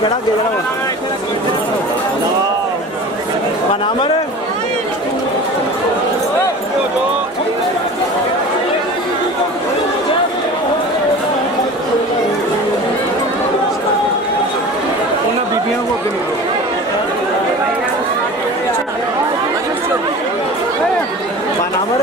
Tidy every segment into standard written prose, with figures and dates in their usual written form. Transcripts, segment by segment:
केड़ा दे देना बनामर उन्हें बीबियों को अगे निकलो बनामर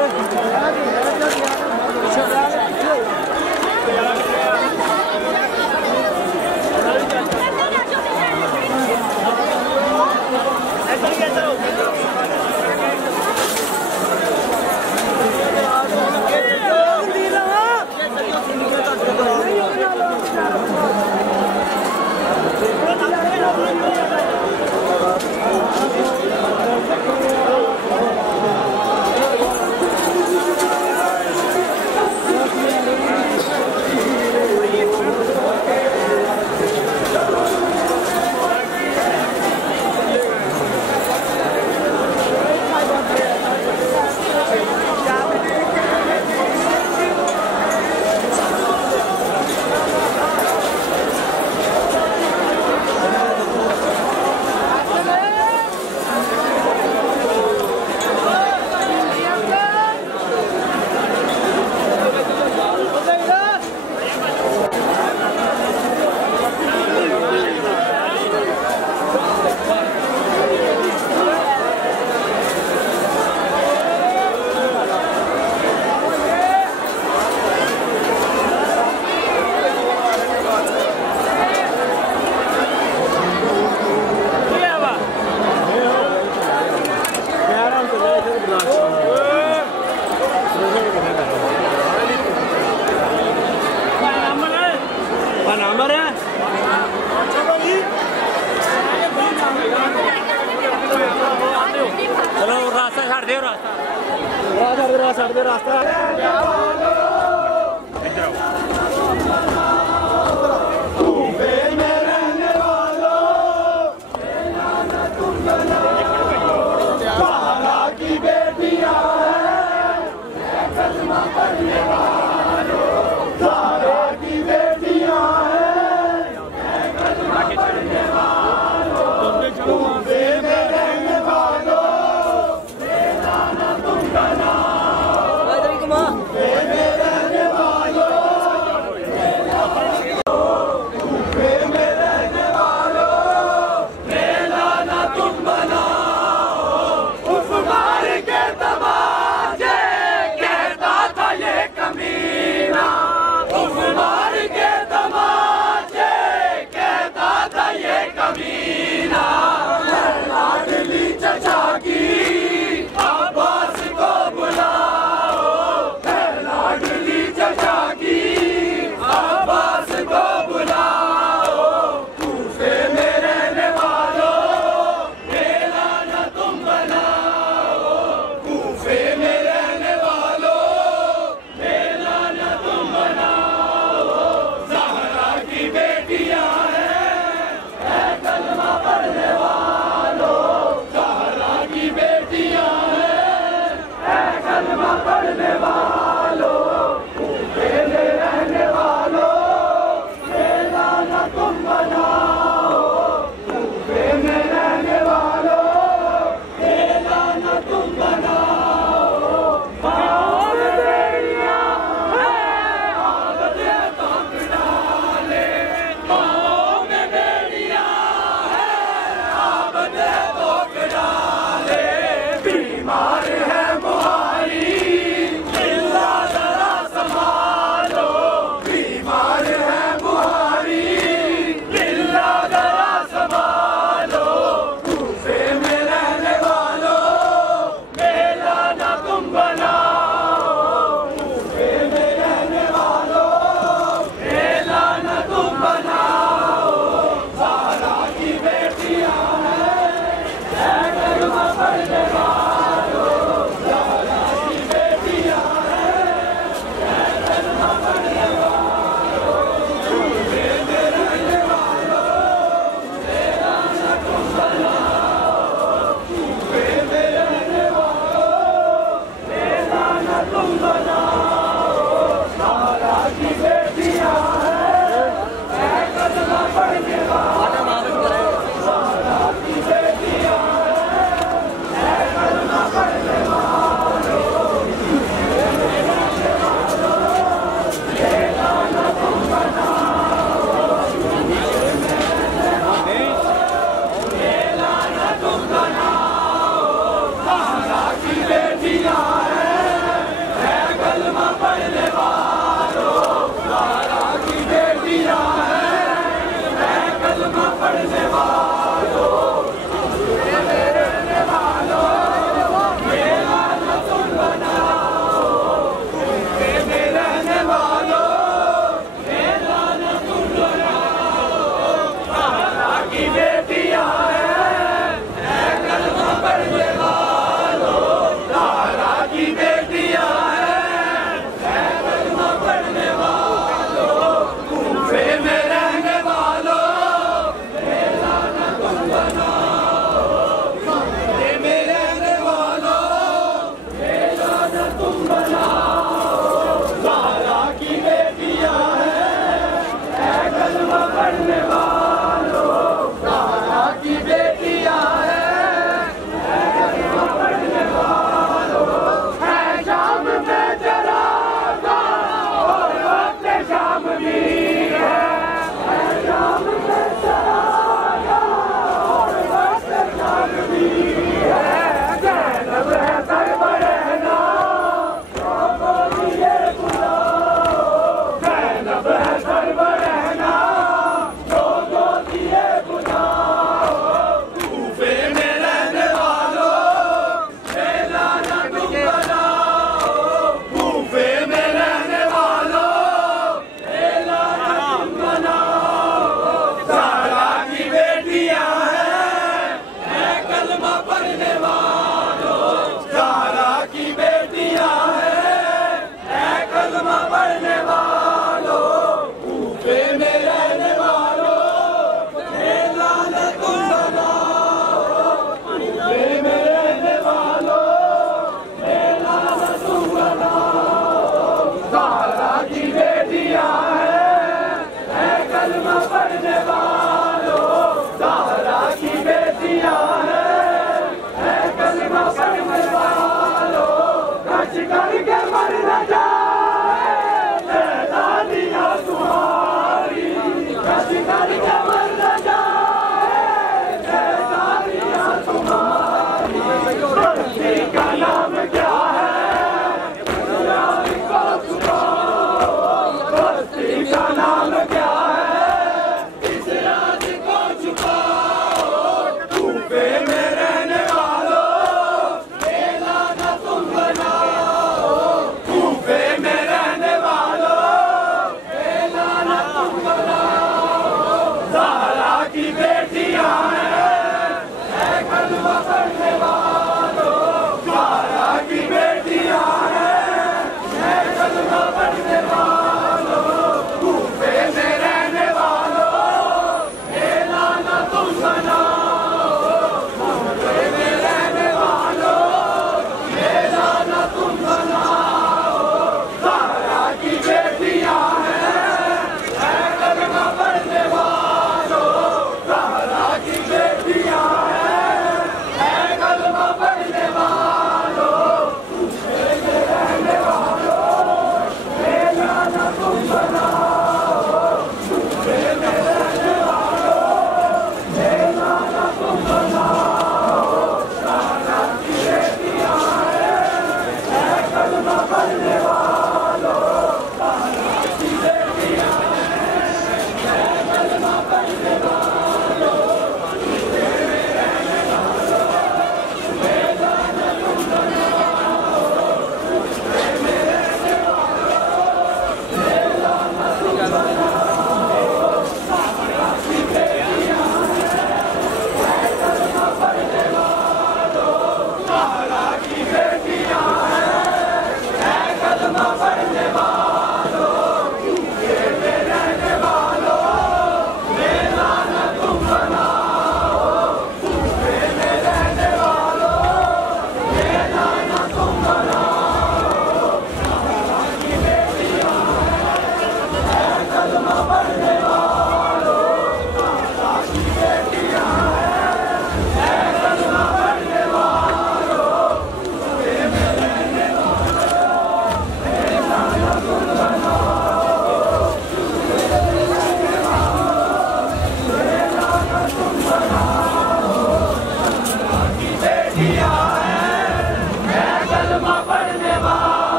चलो रास्ता छाड़ दे रास्ता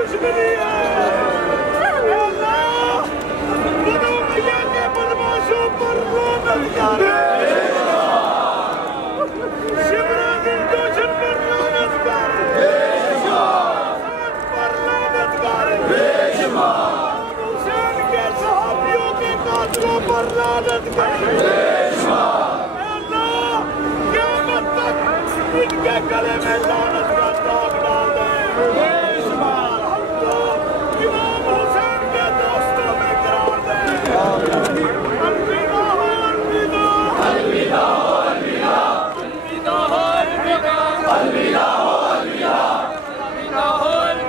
दुश्मनी है अल्लाह मैया के बदमाशों पर लानत कर शिमरा निर्दोषन पर लानत कर पर लानत कर हुसैन के सहाबियों के कातलों पर लानत कर अल्लाह क़यामत तक इनके गले में लानत का दाग डाल दे हम तो इमाम हुसैन के दोस्तों में करार दे अलविदा हो अलविदा अलविदा हो अलविदा अलविदा हो अलविदा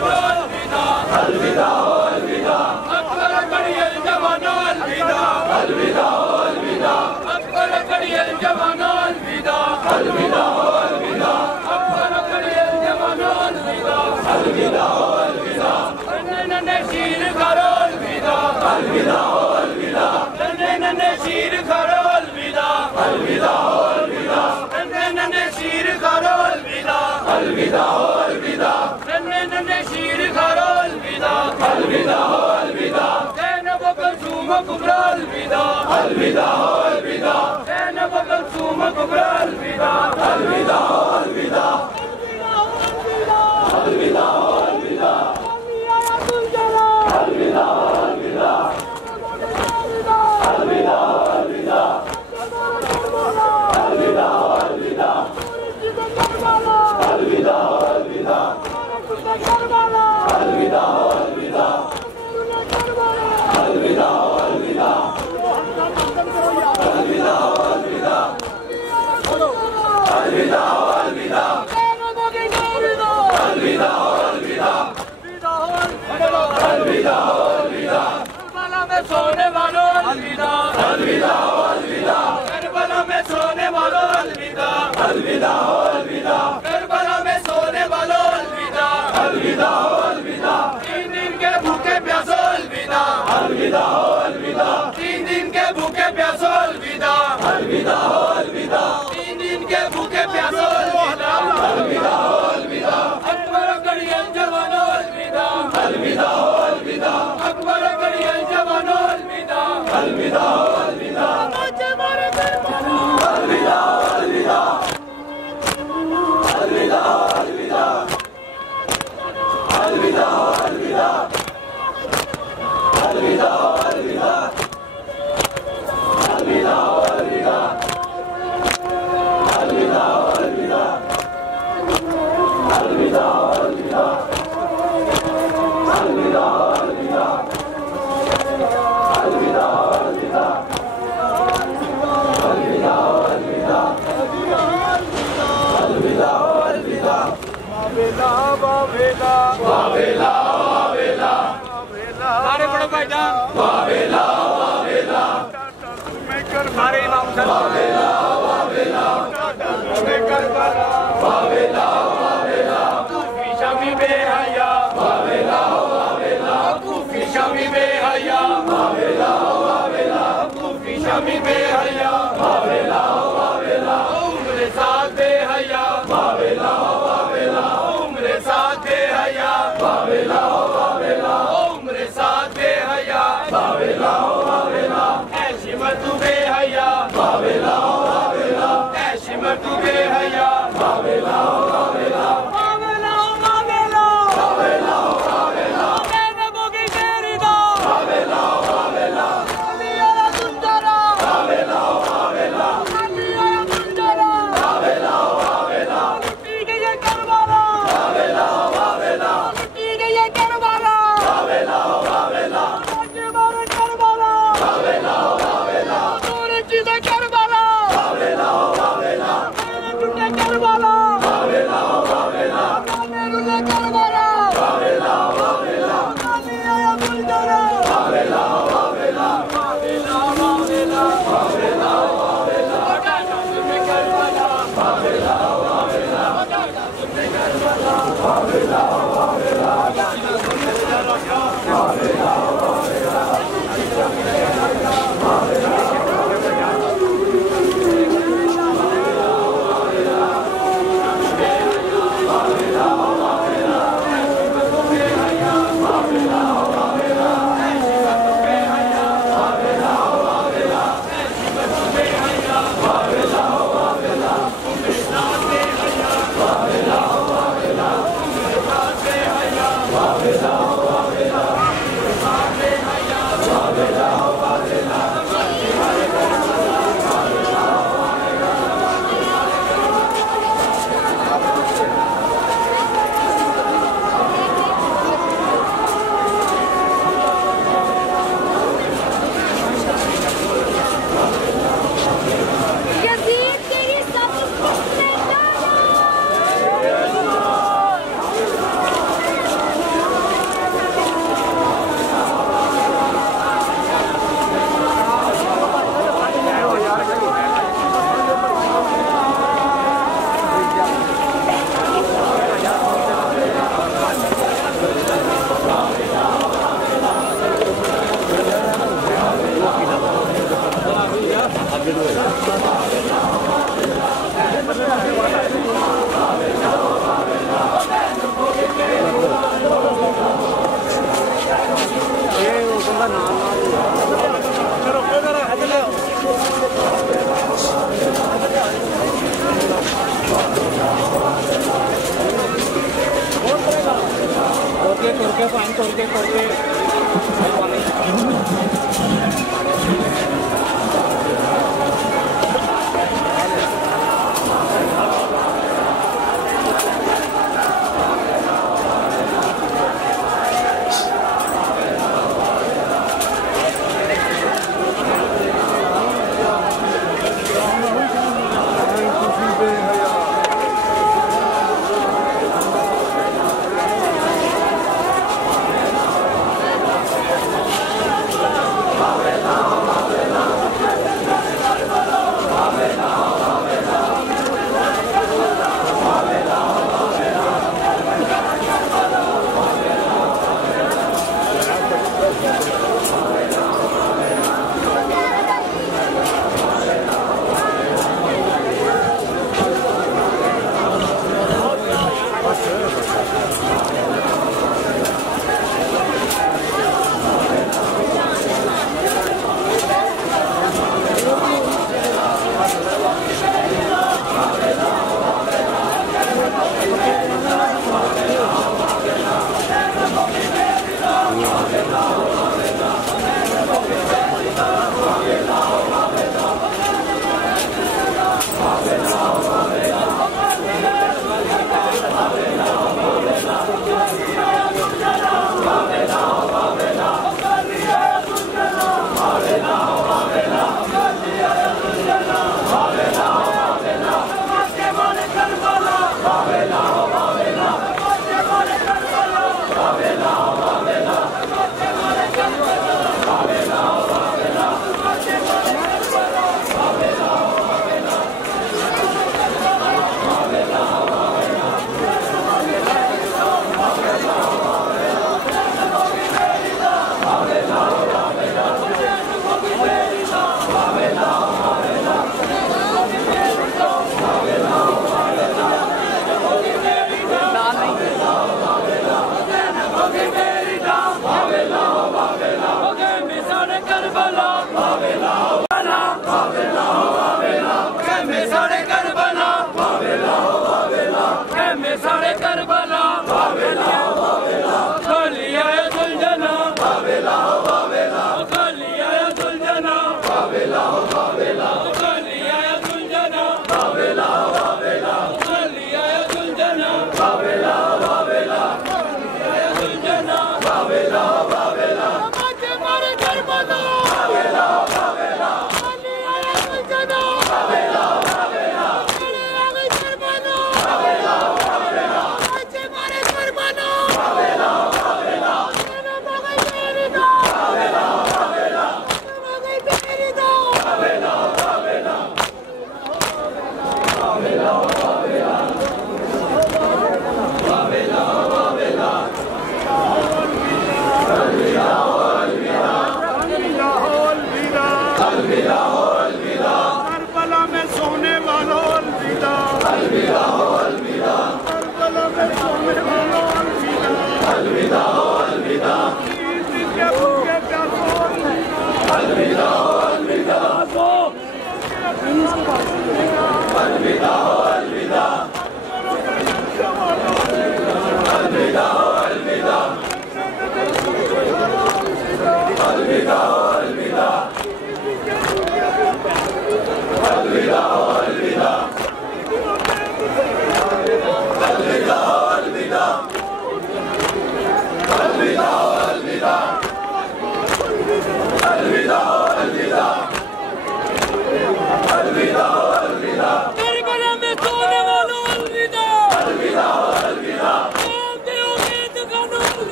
अलविदा हो अलविदा अलविदा हो अलविदा अलविदा हो अलविदा करबला में सोने वाला अलविदा हो अलविदा करबला में सोने वाला अलविदा अलविदा हो अलविदा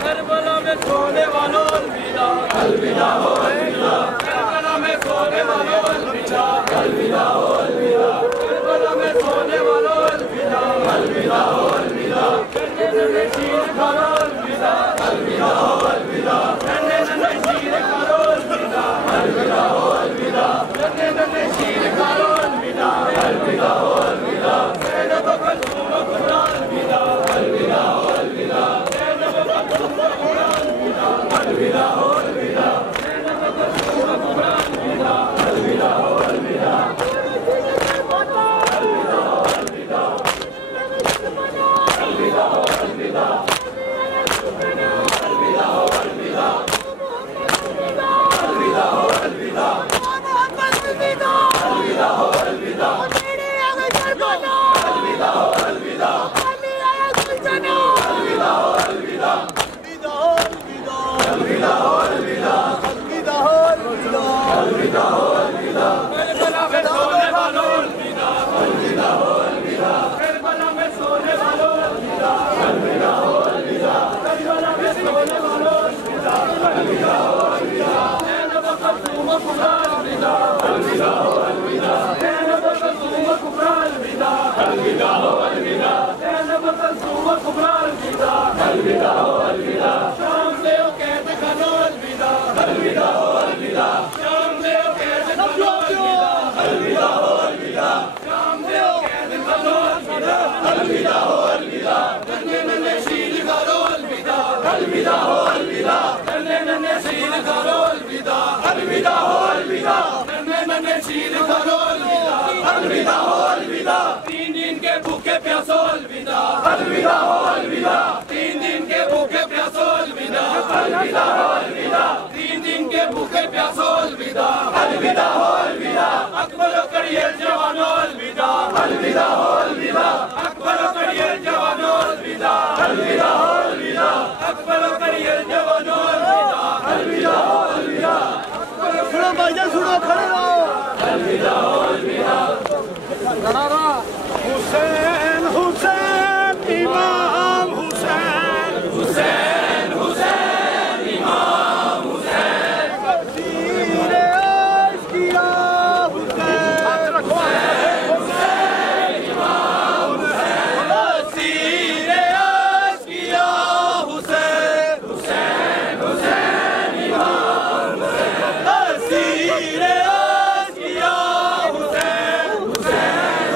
करबला में सोने वालों अलविदा, अलविदा हो अलविदा। करबला में सोने वालों अलविदा, अलविदा हो अलविदा। करबला में सोने वालों अलविदा, अलविदा हो अलविदा। करने नन्हे शीर खालो अलविदा, अलविदा हो अलविदा। करने नन्हे शीर खालो अलविदा, अलविदा हो अलविदा। करने नन्हे शीर खालो अलविदा, अलविदा हो अलविदा। कहना बकल तुम खुदा अलविदा, अलविदा हो अलविदा। कहना बकल तुम खुदा अलविदा, अलविदा हो अलविदा। कहना बकल तुम खुदा अलविदा, अलविदा हो अलविदा। अलविदा हो अलविदा, अलविदा हो अलविदा, अलविदा हो अलविदा, अलविदा हो अलविदा, अलविदा हो अलविदा, अलविदा हो अलविदा, अलविदा हो अलविदा, अलविदा हो अलविदा, अलविदा हो अलविदा। करबला में सोने वालों अलविदा, अलविदा हो अलविदा। करबला में सोने वालों अलविदा, अलविदा हो अलविदा। करबला में सोने वालों अलविदा, अलविदा हो अलविदा। कहना बकल तुम खुदा अलविदा, अलविदा हो अलविदा। कहना बकल तुम खुदा अलविदा, अलविदा हो अलविदा। कहना बकल तुम खुदा अलविदा, अलविदा हो अलविदा। शाम से ओ कैद खानो अलविदा, अलविदा हो अलविदा। शाम से ओ कैद खानो अलविदा, अलविदा हो अलविदा। शाम से ओ कैद खानो अलविदा, अलविदा हो अलविदा। नन्हे नन्हे शीर खालो अलविदा, अलविदा हो अलविदा। नन्हे नन्हे शीर खालो अलविदा, अलविदा हो अलविदा। नन्हे नन्हे शीर खालो अलविदा, अलविदा हो अलविदा। 3 दिन के भूखे प्यासो अलविदा, अलविदा हो अलविदा। 3 दिन के भूखे प्यासो अलविदा, अलविदा हो अलविदा। 3 दिन के भूखे प्यासो अलविदा, अलविदा हो अलविदा। अकबरो करियर जवानो अलविदा, अलविदा हो अलविदा। अकबरो करियर जवानो अलविदा, अलविदा हो अलविदा। अकबरो करियर जवानो अलविदा, अलविदा हो अलविदा। सुनो भाईजान सुनो, खड़े रहो। अलविदा हो अलविदा। हुसैन हुसैन इमाम हुसैन, हुसैन हुसैन इमाम हुसैन। वज़ीर अश्किया हुसैन, हुसैन इमाम हुसैन। वज़ीर अश्किया हुसैन, हुसैन हुसैन इमाम हुसैन। वज़ीर अश्किया हुसैन, हुसैन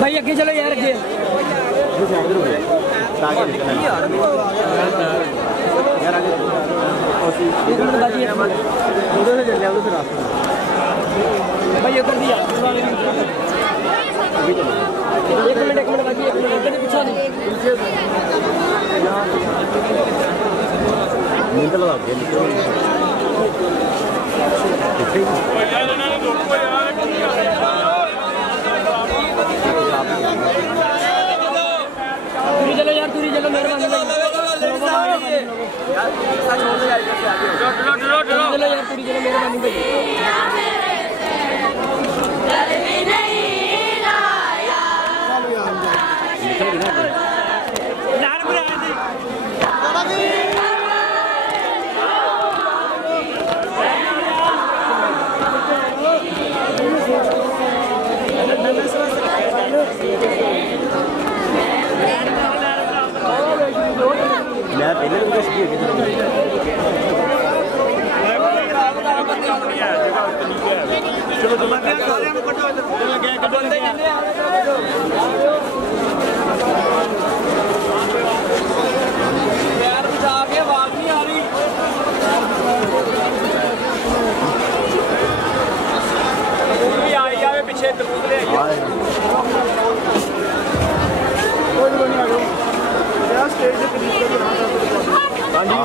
भाई अगे चलो यार अगे भाई उधर दिया एक मिनट बाकी एक मिनट पीछा नहीं चलो यार तुरी चलो मेहरबानी चलो यार तुरी चलो मेहरबानी मैं पहले तो चलो यार बचा के आवाज नहीं आ रही आई जावे पीछे तरबूज ले आई स्टेज के करीब हाँ जी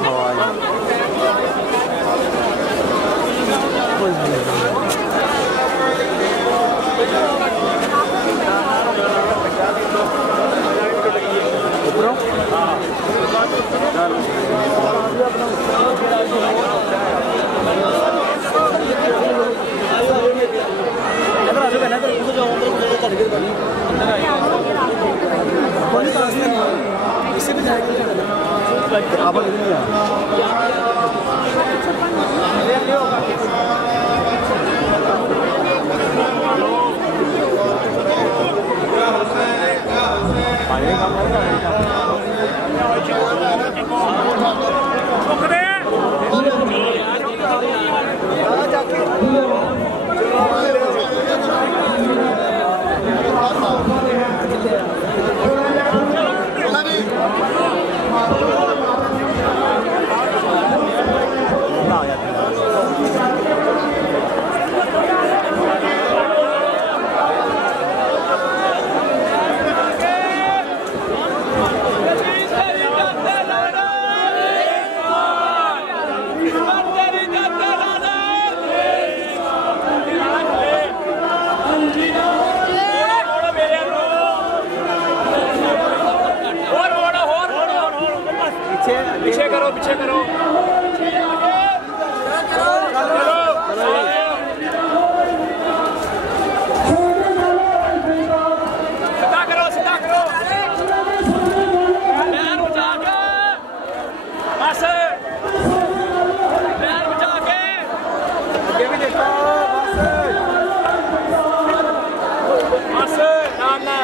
पीछे करो पीछे करो सीधा करो पैर बचा के बस पैर बचा के आगे भी देखो बस ना